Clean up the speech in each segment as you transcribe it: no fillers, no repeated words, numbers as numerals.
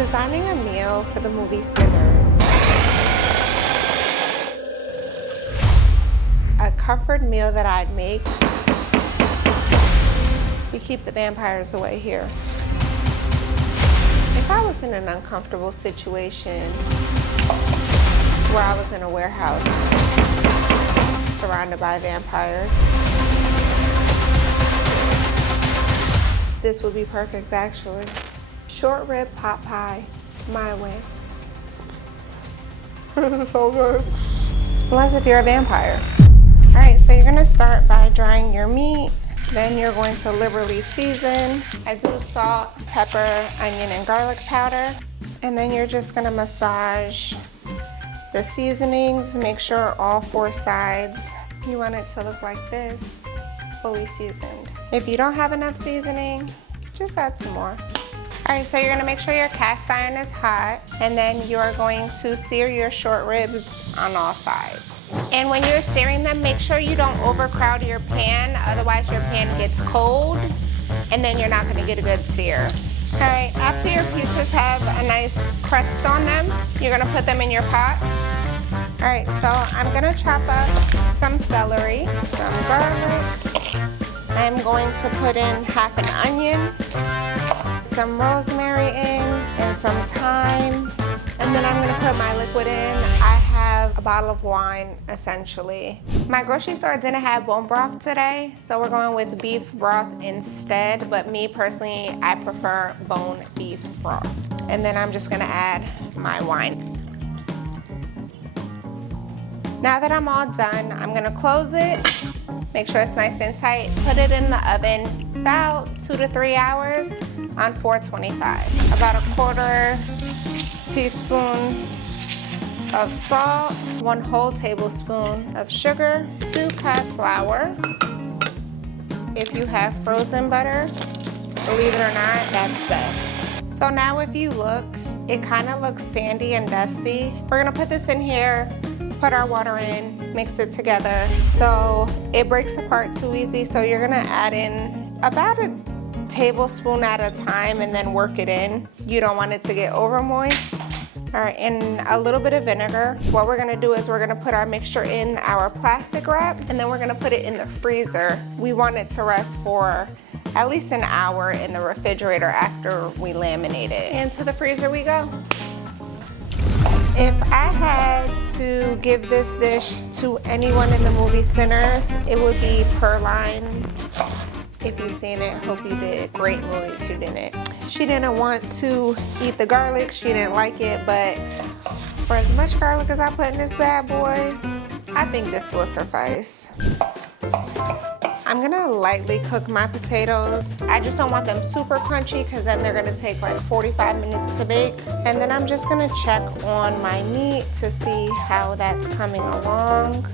Designing a meal for the movie Sinners. A comfort meal that I'd make. We keep the vampires away here. If I was in an uncomfortable situation where I was in a warehouse surrounded by vampires, this would be perfect actually. Short rib pot pie, my way. This is so good. Unless if you're a vampire. All right, so you're gonna start by drying your meat. Then you're going to liberally season. I do salt, pepper, onion, and garlic powder. And then you're just gonna massage the seasonings. Make sure all 4 sides, you want it to look like this, fully seasoned. If you don't have enough seasoning, just add some more. All right, so you're gonna make sure your cast iron is hot, and then you're going to sear your short ribs on all sides. And when you're searing them, make sure you don't overcrowd your pan, otherwise your pan gets cold, and then you're not gonna get a good sear. All right, after your pieces have a nice crust on them, you're gonna put them in your pot. All right, so I'm gonna chop up some celery, some garlic. I'm going to put in half an onion, some rosemary in, and some thyme. And then I'm gonna put my liquid in. I have a bottle of wine, essentially. My grocery store didn't have bone broth today, so we're going with beef broth instead, but me personally, I prefer bone beef broth. And then I'm just gonna add my wine. Now that I'm all done, I'm gonna close it, make sure it's nice and tight, put it in the oven about 2 to 3 hours on 425. About a 1/4 teaspoon of salt, 1 whole tablespoon of sugar, 2 cups flour. If you have frozen butter, believe it or not, that's best. So now if you look, it kind of looks sandy and dusty. We're gonna put this in here, put our water in, mix it together so it breaks apart too easy. So you're gonna add in about a tablespoon at a time and then work it in. You don't want it to get over moist. All right, and a little bit of vinegar. What we're gonna do is we're gonna put our mixture in our plastic wrap, and then we're gonna put it in the freezer. We want it to rest for at least an hour in the refrigerator after we laminate it. Into the freezer we go. If I had to give this dish to anyone in the movie Sinners, it would be Pearline. If you've seen it, hope you did. Great movie if you didn't. She didn't want to eat the garlic, she didn't like it, but for as much garlic as I put in this bad boy, I think this will suffice. I'm gonna lightly cook my potatoes. I just don't want them super crunchy because then they're gonna take like 45 minutes to bake. And then I'm just gonna check on my meat to see how that's coming along.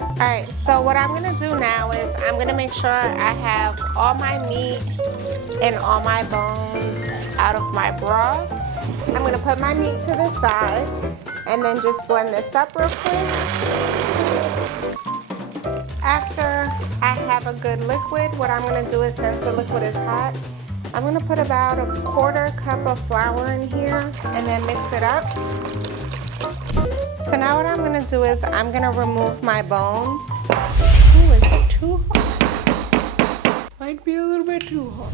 All right, so what I'm gonna do now is I'm gonna make sure I have all my meat and all my bones out of my broth. I'm gonna put my meat to the side and then just blend this up real quick. After I have a good liquid, what I'm gonna do is, since the liquid is hot, I'm gonna put about a 1/4 cup of flour in here and then mix it up. So now what I'm gonna do is I'm gonna remove my bones. Ooh, is it too hot? Might be a little bit too hot.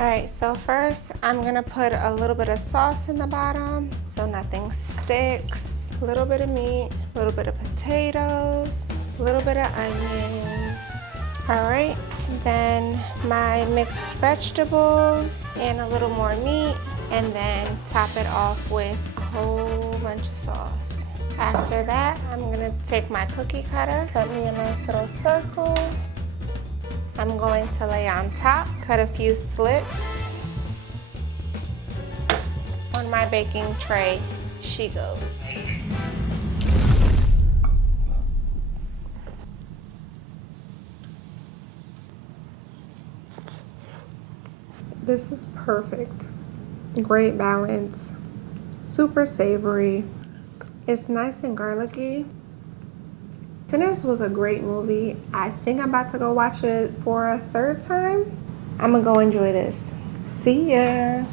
All right, so first I'm gonna put a little bit of sauce in the bottom so nothing sticks. A little bit of meat, a little bit of potatoes, a little bit of onions. All right, then my mixed vegetables and a little more meat, and then top it off with a whole bunch of sauce. After that, I'm gonna take my cookie cutter, cut me a nice little circle. I'm going to lay on top, cut a few slits. On my baking tray, she goes. This is perfect. Great balance, super savory. It's nice and garlicky. Sinners was a great movie. I think I'm about to go watch it for a 3rd time. I'm gonna go enjoy this. See ya.